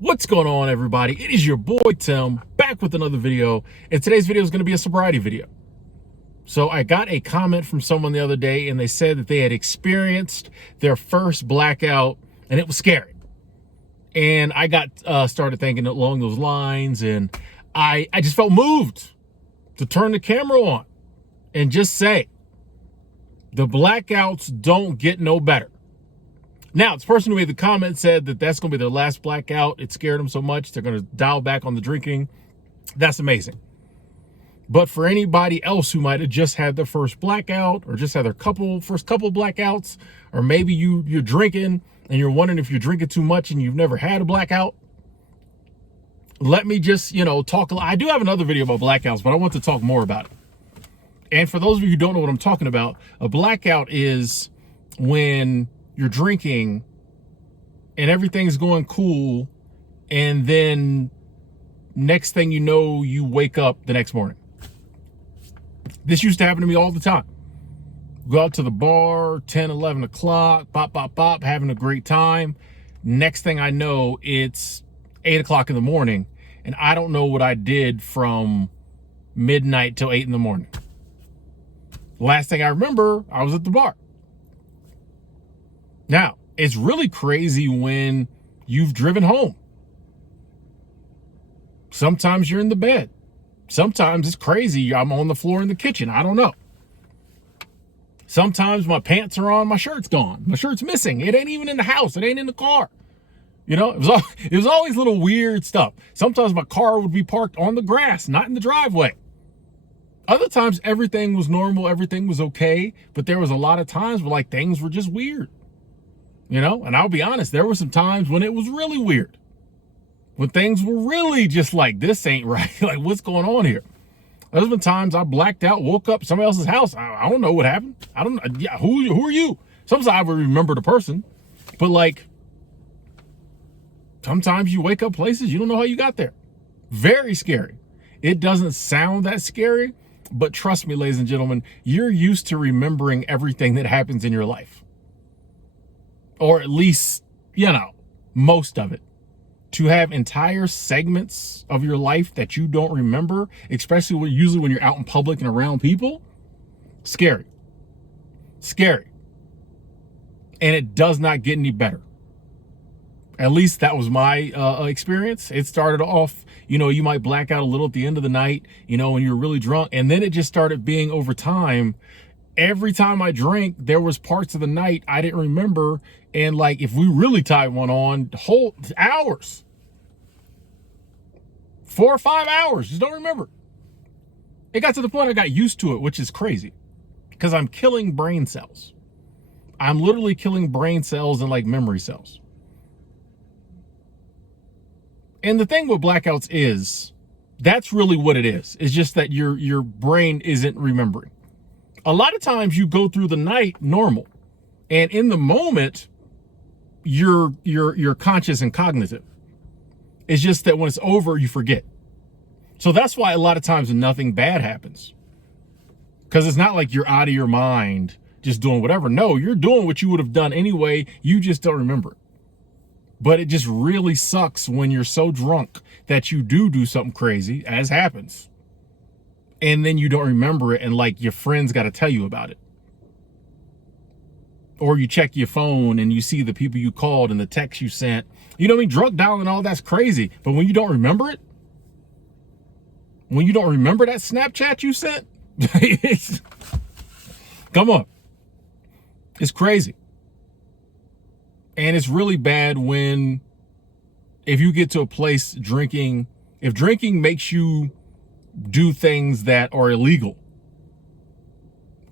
What's going on, everybody? It is your boy Tim back with another video, and today's video is going to be a sobriety video. So I got a comment from someone the other day, and they said that they had experienced their first blackout and it was scary. And I got started thinking along those lines, and I just felt moved to turn the camera on and just say the blackouts don't get no better. Now, this person who made the comment said that that's going to be their last blackout. It scared them so much, they're going to dial back on the drinking. That's amazing. But for anybody else who might have just had their first blackout or just had their first couple blackouts, or maybe you're drinking and you're wondering if you're drinking too much and you've never had a blackout, let me just, talk. I do have another video about blackouts, but I want to talk more about it. And for those of you who don't know what I'm talking about, a blackout is when you're drinking and everything's going cool, and then next thing you know, you wake up the next morning. This used to happen to me all the time. Go out to the bar, 10, 11 o'clock, bop, having a great time. Next thing I know, it's 8 o'clock in the morning, and I don't know what I did from midnight till 8 in the morning. Last thing I remember, I was at the bar. Now, it's really crazy when you've driven home. Sometimes you're in the bed. Sometimes it's crazy, I'm on the floor in the kitchen. I don't know. Sometimes my pants are on, my shirt's gone. My shirt's missing. It ain't even in the house. It ain't in the car. It was always little weird stuff. Sometimes my car would be parked on the grass, not in the driveway. Other times everything was normal, everything was okay, but there was a lot of times where things were just weird. And I'll be honest, there were some times when it was really weird. When things were really just like, this ain't right. Like, what's going on here? There's been times I blacked out, woke up somebody else's house. I don't know what happened. I don't know. Yeah, who are you? Sometimes I would remember the person, but sometimes you wake up places, you don't know how you got there. Very scary. It doesn't sound that scary, but trust me, ladies and gentlemen, you're used to remembering everything that happens in your life. Or at least, most of it. To have entire segments of your life that you don't remember, especially usually when you're out in public and around people, scary. Scary. And it does not get any better. At least that was my experience. It started off, you might black out a little at the end of the night, when you're really drunk. And then it just started being over time. Every time I drank, there was parts of the night I didn't remember. And if we really tied one on, whole hours, 4 or 5 hours, just don't remember. It got to the point I got used to it, which is crazy because I'm killing brain cells. I'm literally killing brain cells and memory cells. And the thing with blackouts is that's really what it is. It's just that your brain isn't remembering. A lot of times you go through the night normal, and in the moment, you're conscious and cognitive. It's just that when it's over, you forget. So that's why a lot of times nothing bad happens. Because it's not like you're out of your mind just doing whatever. No, you're doing what you would have done anyway. You just don't remember it. But it just really sucks when you're so drunk that you do something crazy, as happens. And then you don't remember it, and your friends got to tell you about it. Or you check your phone and you see the people you called and the text you sent. Drunk dialing and all that's crazy. But when you don't remember it, when you don't remember that Snapchat you sent, come on. It's crazy. And it's really bad if you get to a place if drinking makes you do things that are illegal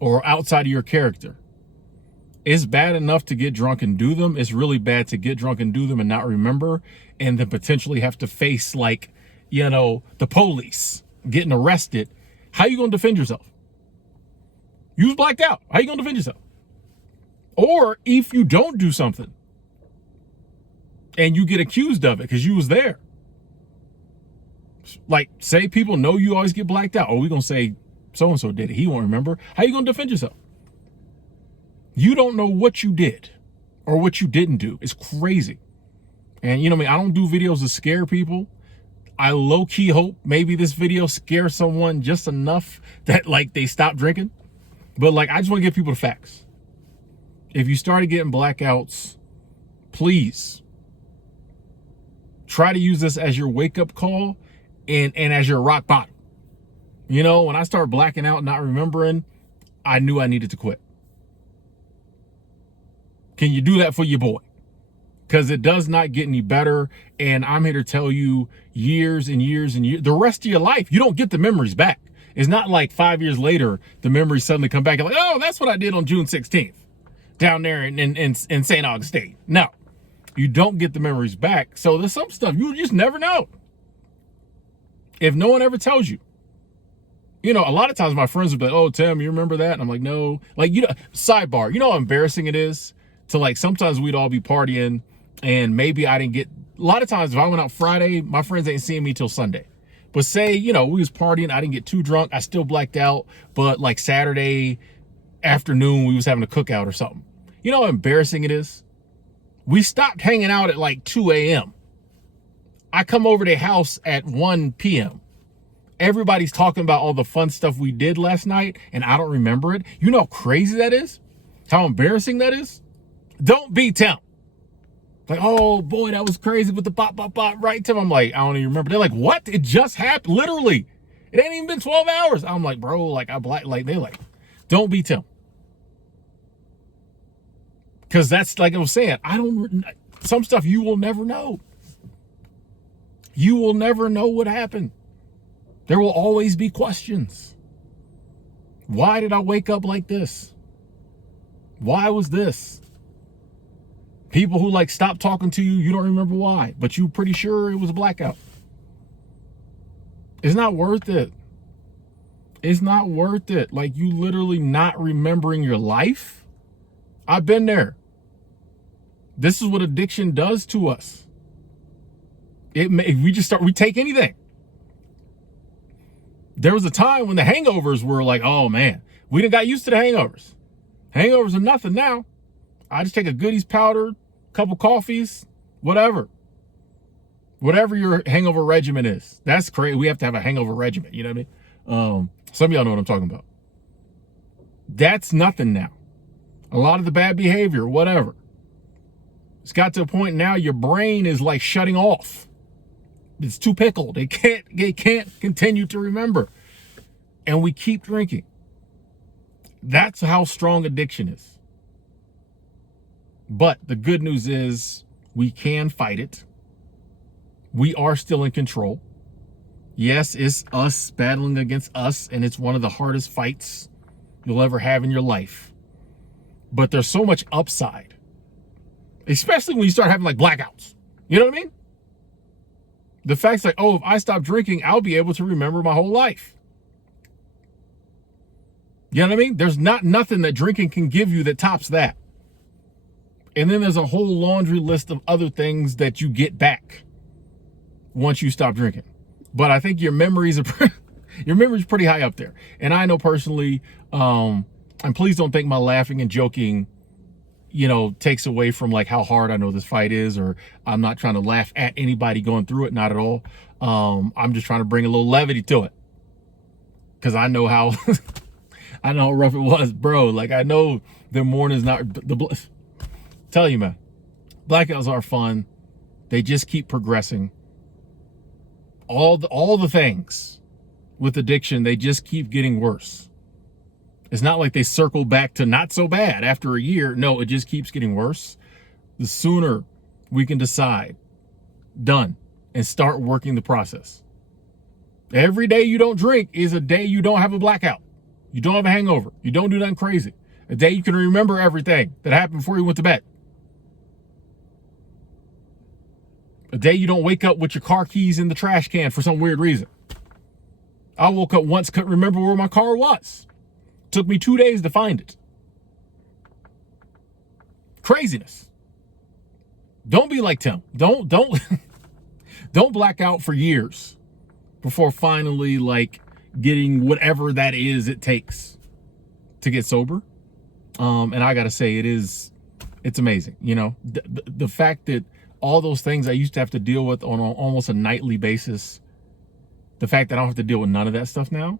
or outside of your character. It's bad enough to get drunk and do them. It's really bad to get drunk and do them and not remember, and then potentially have to face the police getting arrested. How you going to defend yourself? You was blacked out. How you going to defend yourself? Or if you don't do something and you get accused of it because you was there. Say people know you always get blacked out. Oh, we're going to say so-and-so did it. He won't remember. How you going to defend yourself? You don't know what you did or what you didn't do. It's crazy. And you know me, I don't do videos to scare people. I low-key hope maybe this video scares someone just enough that like they stop drinking. But like, I just want to give people the facts. If you started getting blackouts, please try to use this as your wake-up call and as your rock bottom. You know, when I started blacking out, not remembering, I knew I needed to quit. Can you do that for your boy? Because it does not get any better. And I'm here to tell you, years and years and years, the rest of your life, you don't get the memories back. It's not like 5 years later, the memories suddenly come back and like, oh, that's what I did on June 16th down there in St. Augustine. No, you don't get the memories back. So there's some stuff you just never know. If no one ever tells you. You know, a lot of times my friends would be like, oh, Tim, you remember that? And I'm like, no. Like, you know, sidebar, you know how embarrassing it is to like, sometimes we'd all be partying and maybe I didn't get, a lot of times if I went out Friday, my friends ain't seeing me till Sunday. But say, you know, we was partying, I didn't get too drunk, I still blacked out, but like Saturday afternoon, we was having a cookout or something. You know how embarrassing it is? We stopped hanging out at like 2 a.m. I come over to their house at 1 p.m. Everybody's talking about all the fun stuff we did last night, and I don't remember it. You know how crazy that is? How embarrassing that is? Don't be Tim. Like, oh boy, that was crazy with the pop, right, Tim? I'm like, I don't even remember. They're like, what? It just happened, literally. It ain't even been 12 hours. I'm like, bro, like, they're like, don't be Tim. Because that's, like I was saying, some stuff you will never know. You will never know what happened. There will always be questions. Why did I wake up like this? Why was this? People who like stop talking to you, you don't remember why, but you're pretty sure it was a blackout. It's not worth it. It's not worth it. Like, you literally not remembering your life. I've been there. This is what addiction does to us. We take anything. There was a time when the hangovers were like, oh man, we done got used to the hangovers. Hangovers are nothing now. I just take a goodies powder, couple coffees, whatever. Whatever your hangover regimen is. That's crazy. We have to have a hangover regimen. You know what I mean? Some of y'all know what I'm talking about. That's nothing now. A lot of the bad behavior, whatever. It's got to a point now your brain is like shutting off. It's too pickled. It can't continue to remember. And we keep drinking. That's how strong addiction is. But the good news is we can fight it. We are still in control. Yes, it's us battling against us, and it's one of the hardest fights you'll ever have in your life. But there's so much upside, especially when you start having like blackouts. You know what I mean? The fact's like, oh, if I stop drinking, I'll be able to remember my whole life. You know what I mean? There's nothing that drinking can give you that tops that. And then there's a whole laundry list of other things that you get back once you stop drinking. But I think your memories are pretty high up there. And I know personally, and please don't think my laughing and joking, you know, takes away from like how hard I know this fight is, or I'm not trying to laugh at anybody going through it, not at all. I'm just trying to bring a little levity to it. Cause I know how, I know how rough it was, bro. Like, I know the mornings tell you, man, blackouts are fun. They just keep progressing. All the things with addiction, they just keep getting worse. It's not like they circle back to not so bad after a year. No, it just keeps getting worse. The sooner we can decide, done, and start working the process. Every day you don't drink is a day you don't have a blackout. You don't have a hangover. You don't do nothing crazy. A day you can remember everything that happened before you went to bed. A day you don't wake up with your car keys in the trash can for some weird reason. I woke up once, couldn't remember where my car was. Took me 2 days to find it. Craziness. Don't be like Tim. Don't black out for years before finally like getting whatever that is it takes to get sober. And I gotta say, it's amazing. You know, the fact that all those things I used to have to deal with on almost a nightly basis, the fact that I don't have to deal with none of that stuff now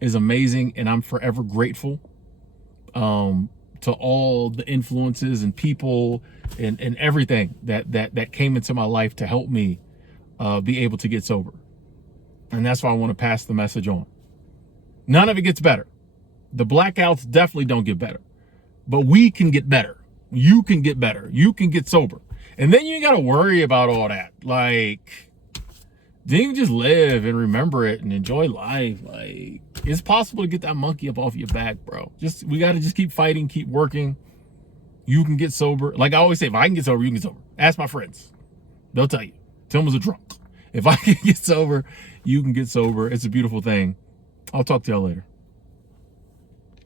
is amazing. And I'm forever grateful to all the influences and people and everything that came into my life to help me be able to get sober. And that's why I want to pass the message on. None of it gets better. The blackouts definitely don't get better, but we can get better. You can get better. You can get sober. And then you ain't got to worry about all that. Like, then you can just live and remember it and enjoy life. Like, it's possible to get that monkey up off your back, bro. We got to just keep fighting, keep working. You can get sober. Like I always say, if I can get sober, you can get sober. Ask my friends. They'll tell you. Tim was a drunk. If I can get sober, you can get sober. It's a beautiful thing. I'll talk to y'all later.